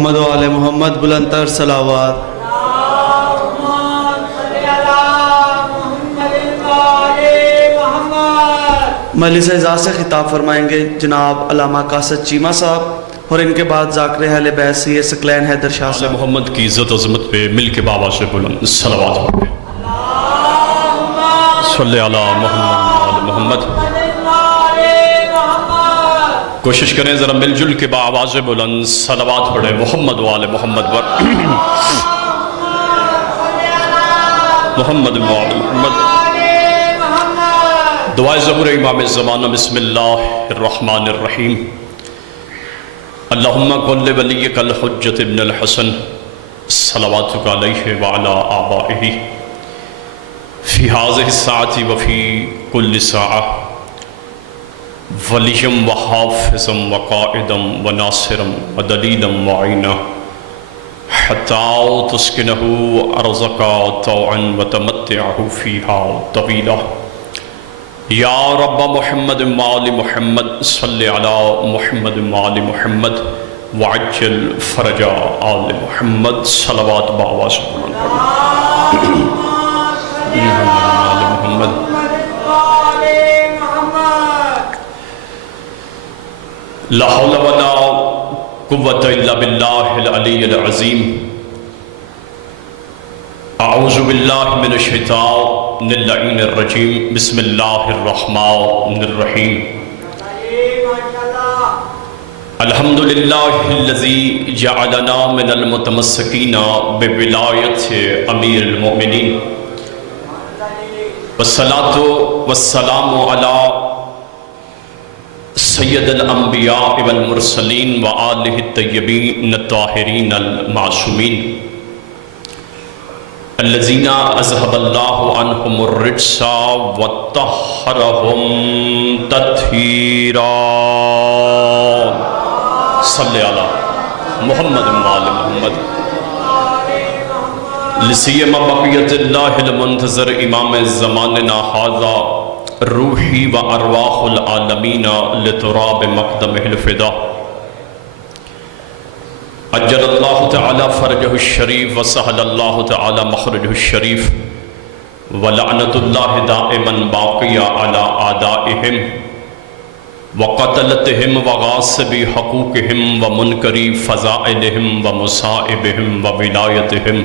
محمد و آل محمد بلند تر صلوات۔ مجلس اعزاز سے خطاب فرمائیں گے جناب علامہ قاصد چیمہ صاحب، اور ان کے بعد ذاکر اہل بیت سید ثقلین حیدر شاہ صاحب۔ محمد کی عزت و عظمت پہ مل کے بابا سے بلند صلوات پڑھیں۔ صلی علی محمد محمد۔ کوشش کریں ذرا مل جل کے بآواز بلند صلوات پڑھیں محمد و آل محمد پر۔ محمد و آل محمد۔ دعائے ظہور امام زمانہ۔ بسم اللہ الرحمن الرحیم۔ اللہم کل ولیک الحجت ابن الحسن صلواتک علیہ وعلا آبائہ فی هذه الساعة وفی کل ساعة ولیم وحافظا وقائدا وناصرا ودلیلا وعینا حتی تسکنہ ارزق طوعا وتمتعہ فیہا طویلا یا رب محمد وآل محمد صلی علی محمد وآل محمد وعجل فرج آل محمد صلوات بآواز بلند پڑھیں۔ آل محمد۔ لا حول ولا قوة الا باللہ العلی العظیم۔ اعوذ باللہ من الشیطان اللعین الرجیم۔ بسم اللہ الرحمن الرحیم۔ الحمدللہ الذی جعلنا من المتمسکین بولایت امیر المؤمنین، والصلاة والسلام علی سید الانبیاء والمرسلین وآلہ الطیبین الطاہرین المعصومین الذین اذہب اللہ عنہم الرجس وطہرہم تطہیرا۔ صلی علی محمد وآل محمد۔ لسیما بقیت اللہ المنتظر امام زماننا ھذا روحی و ارواح العالمین لتراب مقدمہ الفدا، اجر اللہ تعالی فرجہ الشریف وسہل اللہ تعالی مخرجہ الشریف، ولعنت اللہ دائما باقیہ علی آدائہم وقتلتہم وغاصبی حقوقہم ومنکری فضائلہم ومصائبہم وولایتہم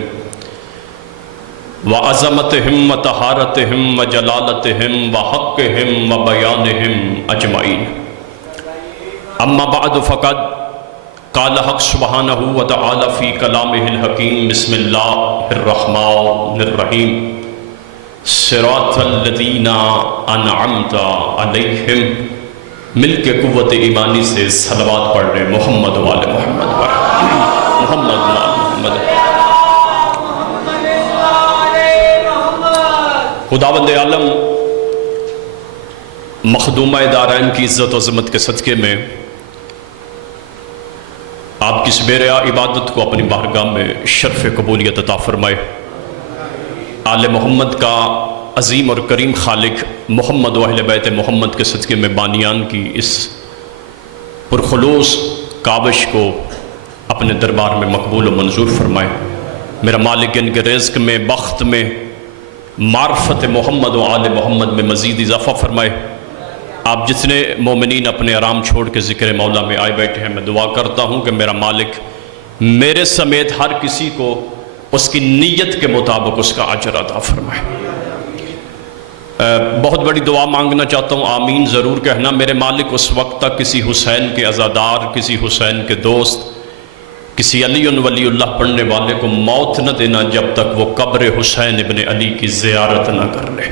وعظمتہم وطہارتہم وجلالتہم وحقہم وبیانہم اجمعین۔ اما بعد فقد قال حق سبحانہ وتعالی فی کلامہ الحکیم۔ بسم اللہ الرحمن الرحیم۔ صراط الذین انعمت علیہم۔ مل کے قوت ایمانی سے صلوات پڑھ رہے محمد و آل محمد پر۔ محمد و آل محمد۔ خداوند عالم مخدومہ دارین کی عزت و عظمت کے صدقے میں آپ کی سبیرہ عبادت کو اپنی بارگاہ میں شرف قبولیت عطا فرمائے۔ آل محمد کا عظیم اور کریم خالق محمد و اہل بیت محمد کے صدقے میں بانیان کی اس پرخلوص کاوش کو اپنے دربار میں مقبول و منظور فرمائے۔ میرا مالک ان کے رزق میں، بخت میں، معرفت محمد و آل محمد میں مزید اضافہ فرمائے۔ آپ جتنے مومنین اپنے آرام چھوڑ کے ذکر مولا میں آئے بیٹھے ہیں، میں دعا کرتا ہوں کہ میرا مالک میرے سمیت ہر کسی کو اس کی نیت کے مطابق اس کا اجر عطا فرمائے۔ بہت بڑی دعا مانگنا چاہتا ہوں، آمین ضرور کہنا۔ میرے مالک اس وقت تک کسی حسین کے عزادار، کسی حسین کے دوست، کسی علی ولی اللہ پڑھنے والے کو موت نہ دینا جب تک وہ قبر حسین ابن علی کی زیارت نہ کر لے۔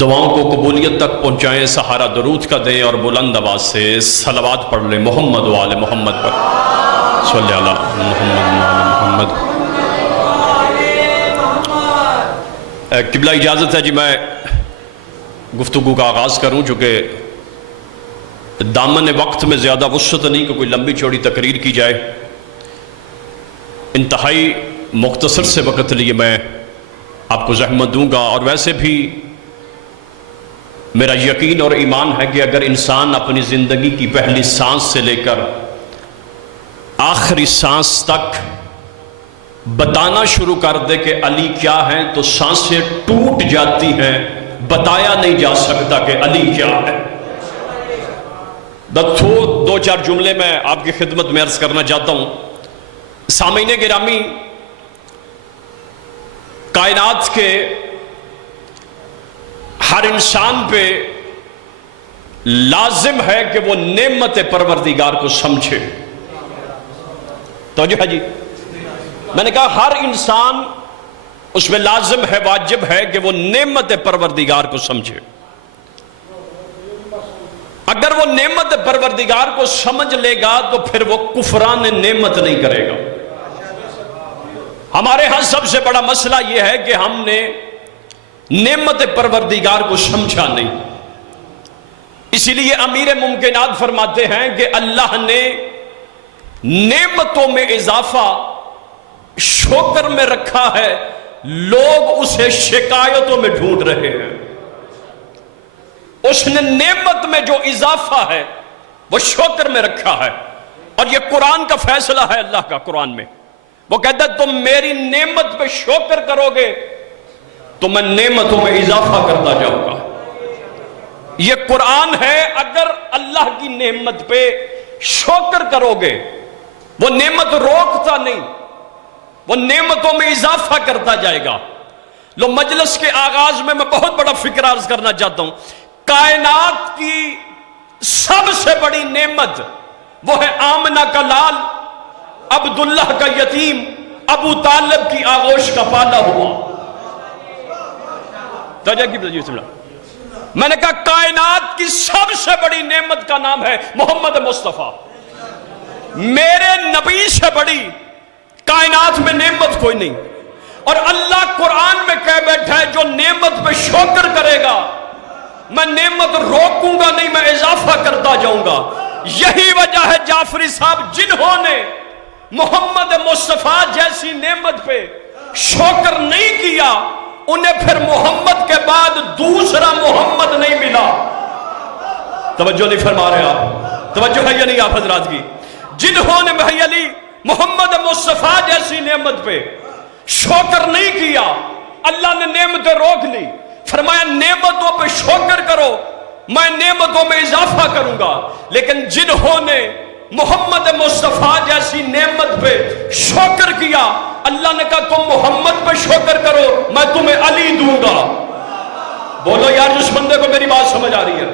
دعاؤں کو قبولیت تک پہنچائیں، سہارا درود کا دیں اور بلند آواز سے صلوات پڑھ لیں محمد و آل محمد پر۔ صلی علی محمد و آل محمد۔ قبلہ اجازت ہے جی میں گفتگو کا آغاز کروں، چونکہ دامن وقت میں زیادہ وسعت نہیں کہ کوئی لمبی چوڑی تقریر کی جائے۔ انتہائی مختصر سے وقت لیے میں آپ کو زحمت دوں گا، اور ویسے بھی میرا یقین اور ایمان ہے کہ اگر انسان اپنی زندگی کی پہلی سانس سے لے کر آخر آخری سانس تک بتانا شروع کر دے کہ علی کیا ہیں تو سانسیں ٹوٹ جاتی ہیں، بتایا نہیں جا سکتا کہ علی کیا ہے۔ دو چار جملے میں آپ کی خدمت میں عرض کرنا چاہتا ہوں۔ سامعین گرامی، کائنات کے ہر انسان پہ لازم ہے کہ وہ نعمت پروردگار کو سمجھے۔ توجہ ہے جی، میں نے کہا ہر انسان اس میں لازم ہے، واجب ہے کہ وہ نعمت پروردگار کو سمجھے۔ اگر وہ نعمت پروردگار کو سمجھ لے گا تو پھر وہ کفران نعمت نہیں کرے گا۔ ہمارے ہاں سب سے بڑا مسئلہ یہ ہے کہ ہم نے نعمت پروردگار کو سمجھا نہیں۔ اسی لیے امیر ممکنات فرماتے ہیں کہ اللہ نے نعمتوں میں اضافہ شکر میں رکھا ہے، لوگ اسے شکایتوں میں ڈھونڈ رہے ہیں۔ اس نے نعمت میں جو اضافہ ہے وہ شکر میں رکھا ہے، اور یہ قرآن کا فیصلہ ہے اللہ کا۔ قرآن میں وہ کہتا ہے تم میری نعمت پہ شکر کرو گے تو میں نعمتوں میں اضافہ کرتا جاؤں گا۔ یہ قرآن ہے، اگر اللہ کی نعمت پہ شکر کرو گے، وہ نعمت روکتا نہیں، وہ نعمتوں میں اضافہ کرتا جائے گا۔ لو مجلس کے آغاز میں بہت بڑا فکر عرض کرنا چاہتا ہوں۔ کائنات کی سب سے بڑی نعمت وہ ہے آمنہ کا لال، عبداللہ کا یتیم، ابو طالب کی آغوش کا پالا ہوا۔ میں نے کہا کائنات کی سب سے بڑی نعمت کا نام ہے محمد مصطفیٰ۔ میرے نبی سے بڑی کائنات میں نعمت کوئی نہیں، اور اللہ قرآن میں کہہ بیٹھا ہے جو نعمت پہ شکر کرے گا میں نعمت روکوں گا نہیں، میں اضافہ کرتا جاؤں گا۔ یہی وجہ ہے جعفری صاحب جنہوں نے محمد مصطفیٰ جیسی نعمت پہ شکر نہیں کیا، انہیں پھر محمد کے بعد دوسرا محمد نہیں ملا۔ توجہ نہیں فرما رہے آپ؟ توجہ ہے یا نہیں آپ حضرات کی؟ جنہوں نے بھائی علی محمد مصطفیٰ جیسی نعمت پہ شکر نہیں کیا، اللہ نے نعمتیں روک لی، فرمایا نعمتوں پہ شکر کرو، میں نعمتوں میں اضافہ کروں گا۔ لیکن جنہوں نے محمد مصطفیٰ جیسی نعمت پہ شکر کیا، اللہ نے کہا تم محمد پہ شکر کرو، میں تمہیں علی دوں گا۔ بولو یار جس بندے کو میری بات سمجھ آ رہی ہے،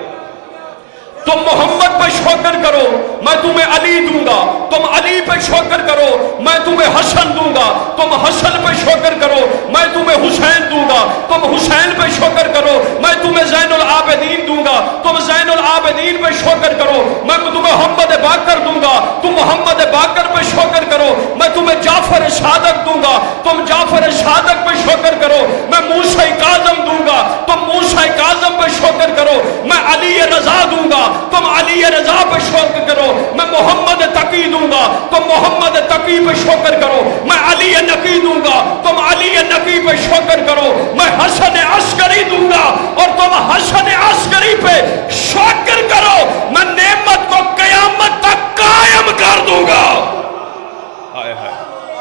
تم محمد پہ شکر کرو میں تمہیں علی دوں گا، تم علی پہ شکر کرو میں تمہیں حسن دوں گا، تم حسن پہ شکر کرو میں تمہیں حسین دوں گا، تم حسین پہ شکر کرو میں تمہیں زین العابدین دوں گا، تم زین العابدین پہ شکر کرو میں تمہیں محمد باقر دوں گا، تم محمد باقر پہ شکر کرو میں تمہیں جعفر صادق دوں گا، تم جعفر صادق پہ شکر کرو میں موسیٰ کاظم دوں گا، تم موسیٰ کاظم پہ شکر کرو میں علی رضا دوں گا، تم علی رضا پہ شکر کرو میں محمد تقی دوں گا، تم محمد تقی پہ شکر کرو میں علی نقی دوں گا، تم علی نقی پہ شکر کرو میں حسن عسکری دوں گا، اور تم حسن عسکری پہ شکر کرو میں نعمت کو قیامت تک قائم کر دوں گا۔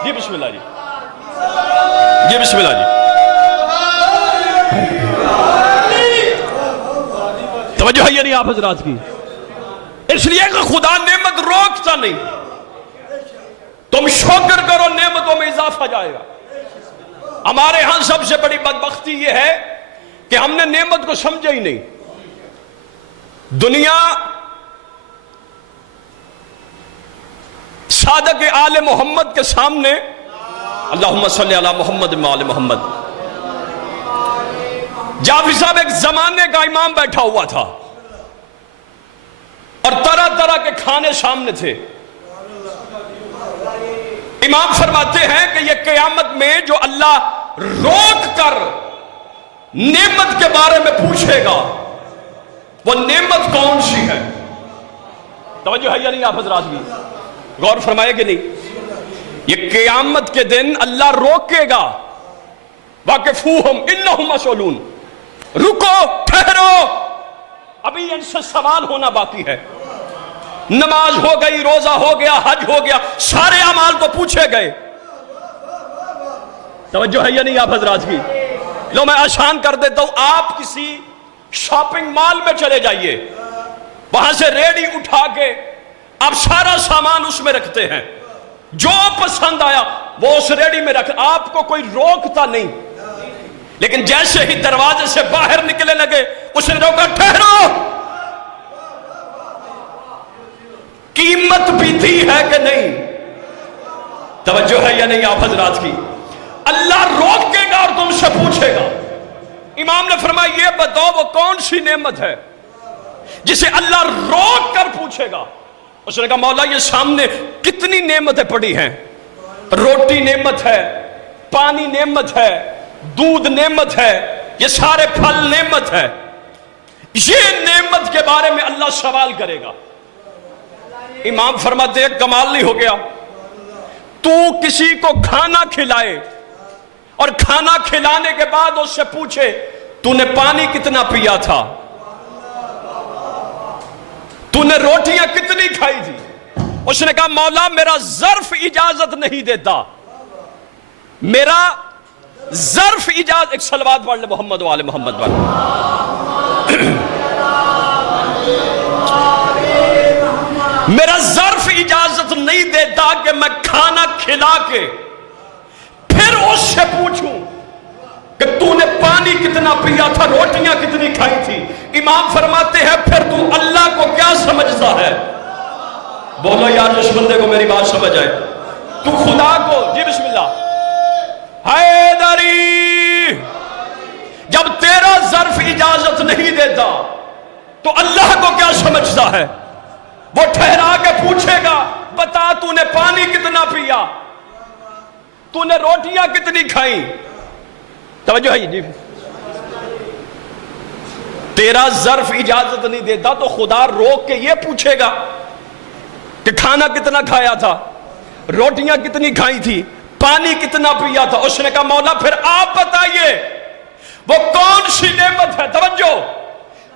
جی بسم اللہ جی، جی بسم اللہ جی، توجہ ہے یا نہیں آپ حضرات کی؟ اس لیے کہ خدا نعمت روکتا نہیں، تم شکر کرو نعمتوں میں اضافہ جائے گا۔ ہمارے ہاں سب سے بڑی بدبختی یہ ہے کہ ہم نے نعمت کو سمجھا ہی نہیں۔ دنیا صادق آل محمد کے سامنے، اللہم صلی علی محمد و آل محمد، جعفری صاحب ایک زمانے کا امام بیٹھا ہوا تھا اور طرح طرح کے کھانے سامنے تھے۔ امام فرماتے ہیں کہ یہ قیامت میں جو اللہ روک کر نعمت کے بارے میں پوچھے گا وہ نعمت کون سی ہے؟ توجہ ہے یا نہیں آپ حضرات بھی؟ غور فرمائے کہ نہیں؟ یہ قیامت کے دن اللہ روکے گا، واقفوہم انہم مسئولون، رکو ٹھہرو، ابھی ان سے سوال ہونا باقی ہے۔ نماز ہو گئی، روزہ ہو گیا، حج ہو گیا، سارے اعمال تو پوچھے گئے. توجہ ہے یا نہیں آپ حضرات کی؟ لو میں آسان کر دیتا ہوں. آپ کسی شاپنگ مال میں چلے جائیے، وہاں سے ریڑی اٹھا کے آپ سارا سامان اس میں رکھتے ہیں، جو پسند آیا وہ اس ریڑی میں رکھ، آپ کو کوئی روکتا نہیں. لیکن جیسے ہی دروازے سے باہر نکلے لگے اس نے روکا، ٹھہرو، قیمت بھی دی ہے کہ نہیں؟ توجہ ہے یا نہیں آپ حضرات کی؟ اللہ روکے گا اور تم سے پوچھے گا. امام نے فرمایا یہ بتاؤ وہ کون سی نعمت ہے جسے اللہ روک کر پوچھے گا؟ اس نے کہا مولا یہ سامنے کتنی نعمتیں پڑی ہیں، روٹی نعمت ہے، پانی نعمت ہے، دودھ نعمت ہے، یہ سارے پھل نعمت ہے. یہ نعمت کے بارے میں اللہ سوال کرے گا. امام فرماتے ہیں کمال نہیں ہو گیا؟ تو کسی کو کھانا کھلائے اور کھانا کھلانے کے بعد اس سے پوچھے تو نے پانی کتنا پیا تھا، تو نے روٹیاں کتنی کھائی تھی؟ اس نے کہا مولا میرا ظرف اجازت نہیں دیتا، میرا ظرف اجازت. ایک صلوات پڑھ لے محمد و آل محمد پر. میرا ظرف اجازت نہیں دیتا کہ میں کھانا کھلا کے پھر اس سے پوچھوں کہ تو نے پانی کتنا پیا تھا، روٹیاں کتنی کھائی تھی. امام فرماتے ہیں پھر تو اللہ کو کیا سمجھتا ہے؟ بولو یار جس بندے کو میری بات سمجھ آئے. تو خدا کو، جی بسم اللہ، حیدری، جب تیرا ظرف اجازت نہیں دیتا تو اللہ کو کیا سمجھتا ہے؟ وہ ٹھہرا کے پوچھے گا بتا تو نے پانی کتنا پیا، تو نے روٹیاں کتنی کھائیں؟ توجہ ہے جی. تیرا ظرف اجازت نہیں دیتا تو خدا روک کے یہ پوچھے گا کہ کھانا کتنا کھایا تھا، روٹیاں کتنی کھائی تھی، پانی کتنا پیا تھا. اس نے کہا مولا پھر آپ بتائیے وہ کون سی نعمت ہے، توجہ،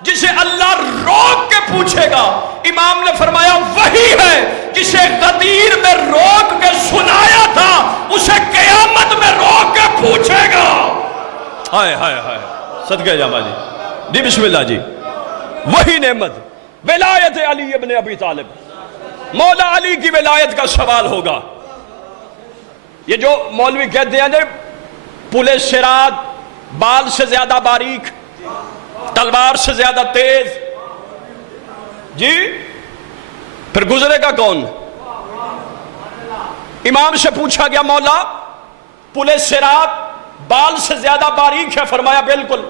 جسے اللہ روک کے پوچھے گا؟ امام نے فرمایا وہی ہے جسے غدیر میں روک کے سنایا تھا اسے قیامت میں روک کے پوچھے گا. ہائے ہائے ہائے، صدقے جامع جی، جی بسم اللہ جی. وہی نعمت، ولایت علی ابن ابی طالب، مولا علی کی ولایت کا سوال ہوگا. یہ جو مولوی کہتے ہیں پل صراط بال سے زیادہ باریک، تلوار سے زیادہ تیز، جی پھر گزرے گا کون؟ امام سے پوچھا گیا مولا پل صراط بال سے زیادہ باریک ہے؟ فرمایا بالکل.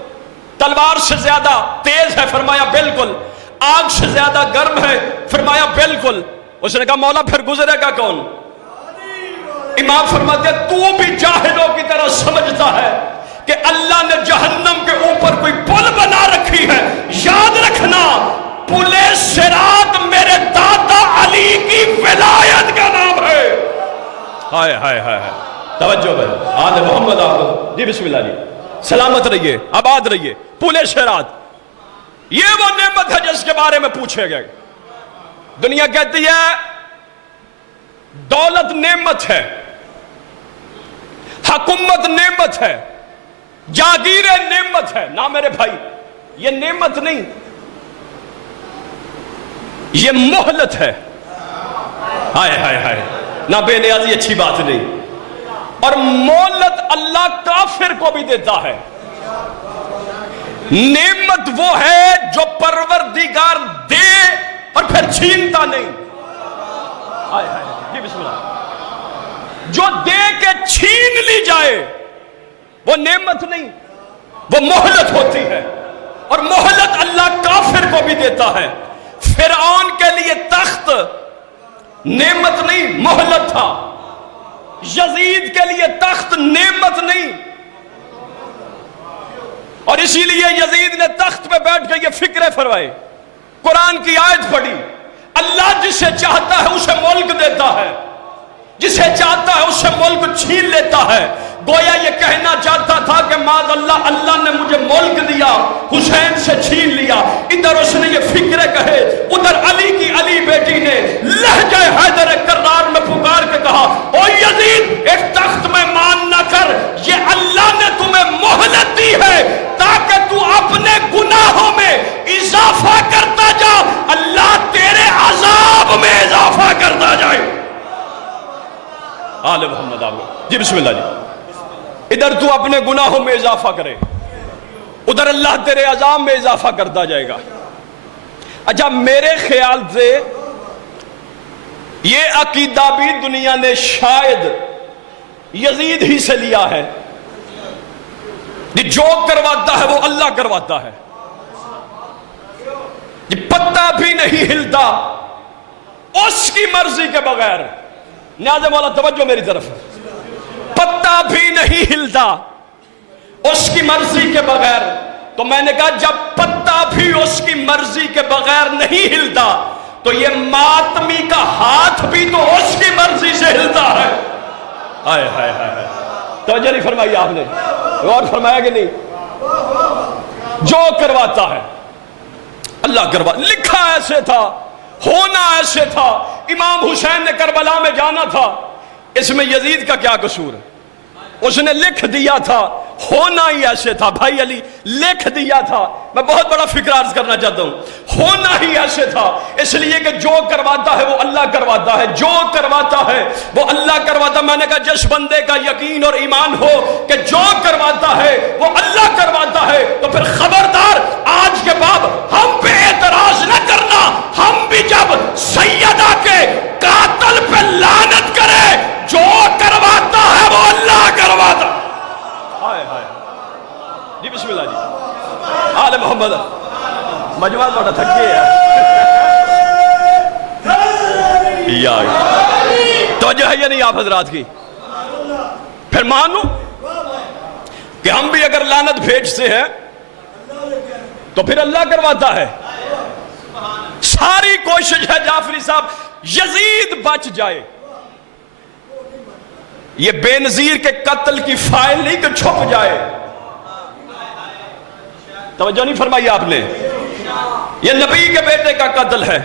تلوار سے زیادہ تیز ہے؟ فرمایا بالکل. آگ سے زیادہ گرم ہے؟ فرمایا بالکل. اس نے کہا مولا پھر گزرے گا کون؟ امام فرماتے ہیں تو بھی جاہلوں کی طرح سمجھتا ہے کہ اللہ نے جہنم کے اوپر کوئی پل بنا رکھی ہے. یاد رکھنا پل صراط میرے دادا علی کی ولایت کا نام ہے. ہائے ہائے ہائے، توجہ ہے آل محمد آل. جی بسم اللہ جی، سلامت رہیے، آباد رہیے. پل صراط یہ وہ نعمت ہے جس کے بارے میں پوچھے گئے. دنیا کہتی ہے دولت نعمت ہے، حکومت نعمت ہے، جاگیریں نعمت ہے. نہ میرے بھائی، یہ نعمت نہیں، یہ مہلت ہے. ہائے ہائے ہائے، نہ بے نیازی اچھی بات نہیں. اور مہلت اللہ کافر کو بھی دیتا ہے. نعمت وہ ہے جو پروردگار دے اور پھر چھینتا نہیں. ہائے ہائے، جی بسم اللہ. جو دے کے چھین لی جائے وہ نعمت نہیں، وہ مہلت ہوتی ہے. اور مہلت اللہ کافر کو بھی دیتا ہے. فرعون کے لیے تخت نعمت نہیں، مہلت تھا. یزید کے لیے تخت نعمت نہیں، اور اسی لیے یزید نے تخت پہ بیٹھ کے یہ فکرے فرمائے، قرآن کی آیت پڑھی، اللہ جسے چاہتا ہے اسے ملک دیتا ہے، جسے چاہتا ہے اسے ملک چھین لیتا ہے. گویا یہ کہنا چاہتا تھا کہ معاذ اللہ، اللہ نے مجھے ملک دیا، حسین سے چھین لیا۔ ادھر اس نے یہ فکرے کہے، ادھر علی کی علی بیٹی نے لہجہ حیدر کرار میں پکار کے کہا، او یزید ایک تخت میں مان نہ کر، یہ اللہ نے تمہیں مہلت دی ہے تاکہ تو اپنے گناہوں میں اضافہ کرتا جا، اللہ تیرے عذاب میں اضافہ کرتا جائے۔ آل محمد آگو جی، بسم اللہ جی۔ ادھر تو اپنے گناہوں میں اضافہ کرے، ادھر اللہ تیرے عذاب میں اضافہ کرتا جائے گا۔ اچھا، میرے خیال سے یہ عقیدہ بھی دنیا نے شاید یزید ہی سے لیا ہے، جو کرواتا ہے وہ اللہ کرواتا ہے، پتہ بھی نہیں ہلتا اس کی مرضی کے بغیر۔ نیاز مولا توجہ میری طرف، پتہ بھی نہیں ہلتا اس کی مرضی کے بغیر۔ تو میں نے کہا جب پتہ بھی اس کی مرضی کے بغیر نہیں ہلتا تو یہ ماتمی کا ہاتھ بھی تو اس کی مرضی سے ہلتا ہے۔ ہائے ہائے ہائے، توجہ نہیں فرمائی آپ نے، غور فرمایا کہ نہیں؟ جو کرواتا ہے اللہ کروا، لکھا ایسے تھا، ہونا ایسے تھا۔ امام حسین نے کربلا میں جانا تھا، اس میں یزید کا کیا قصور ہے؟ اس نے لکھ دیا تھا، ہونا ہی ایسے تھا۔ بھائی علی لکھ دیا تھا، میں بہت بڑا فکر عرض کرنا چاہتا ہوں، ہونا ہی ایسے تھا، اس لیے کہ جو کرواتا ہے وہ اللہ کرواتا ہے، جو کرواتا ہے وہ اللہ کرواتا ہے۔ میں نے کہا جس بندے کا یقین اور ایمان ہو کہ جو کرواتا ہے وہ اللہ کرواتا ہے تو پھر خبردار آج کے بعد ہم پہ اعتراض نہ کرنا، ہم بھی جب سیدہ کے قاتل پہ لعنت کرے، جو کرواتا ہے وہ اللہ کرواتا ہے۔ جی بسم اللہ جی، آل محمد مجموعہ بڑا تھکے یا توجہ ہے یا نہیں آپ حضرات کی؟ پھر مانو کہ ہم بھی اگر لعنت بھیجتے ہیں تو پھر اللہ کرواتا ہے۔ ساری کوشش ہے جعفری صاحب یزید بچ جائے، یہ بے نظیر کے قتل کی فائل نہیں کہ چھپ جائے۔ توجہ نہیں فرمائی آپ نے؟ یہ نبی کے بیٹے کا قتل ہے،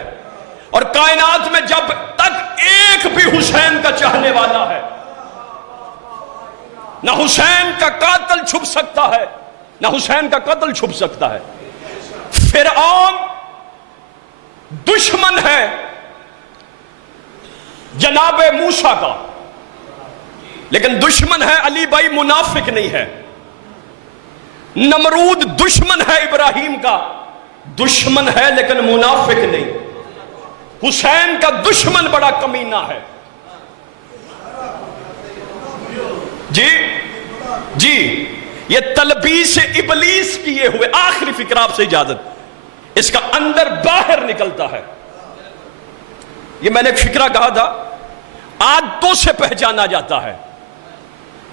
اور کائنات میں جب تک ایک بھی حسین کا چاہنے والا ہے، نہ حسین کا قاتل چھپ سکتا ہے، نہ حسین کا قتل چھپ سکتا ہے۔ فرعون دشمن ہے جناب موسیٰ کا، لیکن دشمن ہے علی بھائی، منافق نہیں ہے۔ نمرود دشمن ہے ابراہیم کا، دشمن ہے لیکن منافق نہیں۔ حسین کا دشمن بڑا کمینہ ہے۔ جی جی، یہ تلبیس ابلیس کیے ہوئے، آخری فکر آپ سے اجازت، اس کا اندر باہر نکلتا ہے۔ یہ میں نے ایک فکرہ کہا تھا، عادتوں سے پہچانا جاتا ہے۔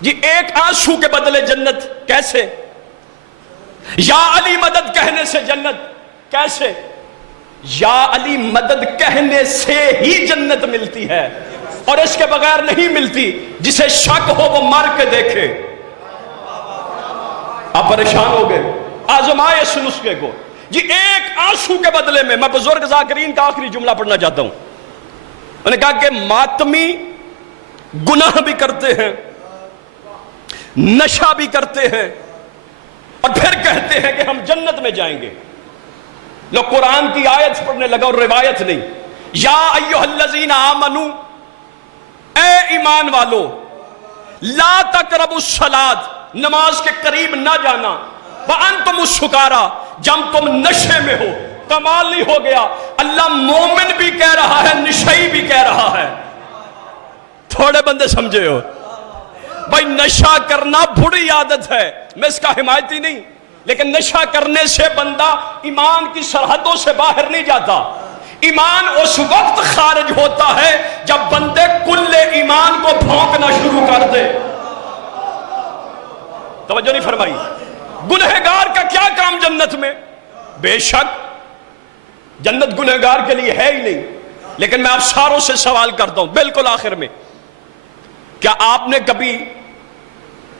جی ایک آنسو کے بدلے جنت کیسے؟ یا علی مدد کہنے سے جنت کیسے؟ یا علی مدد کہنے سے ہی جنت ملتی ہے، اور اس کے بغیر نہیں ملتی۔ جسے شک ہو وہ مر کے دیکھے۔ آپ پریشان ہو گئے؟ آزمائے اس نسخے کو۔ جی ایک آنسو کے بدلے میں بزرگ ذاکرین کا آخری جملہ پڑھنا چاہتا ہوں۔ انہوں نے کہا کہ ماتمی گناہ بھی کرتے ہیں، نشہ بھی کرتے ہیں، اور پھر کہتے ہیں کہ ہم جنت میں جائیں گے۔ لوگ قرآن کی آیت پڑھنے لگا اور روایت نہیں۔ یا ایھا الذین آمنو، اے ایمان والو، لا تقربوا الصلاۃ، نماز کے قریب نہ جانا، وانتم سکارا، جب تم نشے میں ہو۔ کمال نہیں ہو گیا، اللہ مومن بھی کہہ رہا ہے، نشئی بھی کہہ رہا ہے۔ تھوڑے بندے سمجھے ہو بھائی، نشہ کرنا بری عادت ہے، میں اس کا حمایتی نہیں، لیکن نشہ کرنے سے بندہ ایمان کی سرحدوں سے باہر نہیں جاتا۔ ایمان اس وقت خارج ہوتا ہے جب بندے کل ایمان کو بھونکنا شروع کر دے۔ توجہ نہیں فرمائی؟ گنہگار کا کیا کام جنت میں؟ بے شک جنت گنہگار کے لیے ہے ہی نہیں، لیکن میں آپ ساروں سے سوال کرتا ہوں بالکل آخر میں، کیا آپ نے کبھی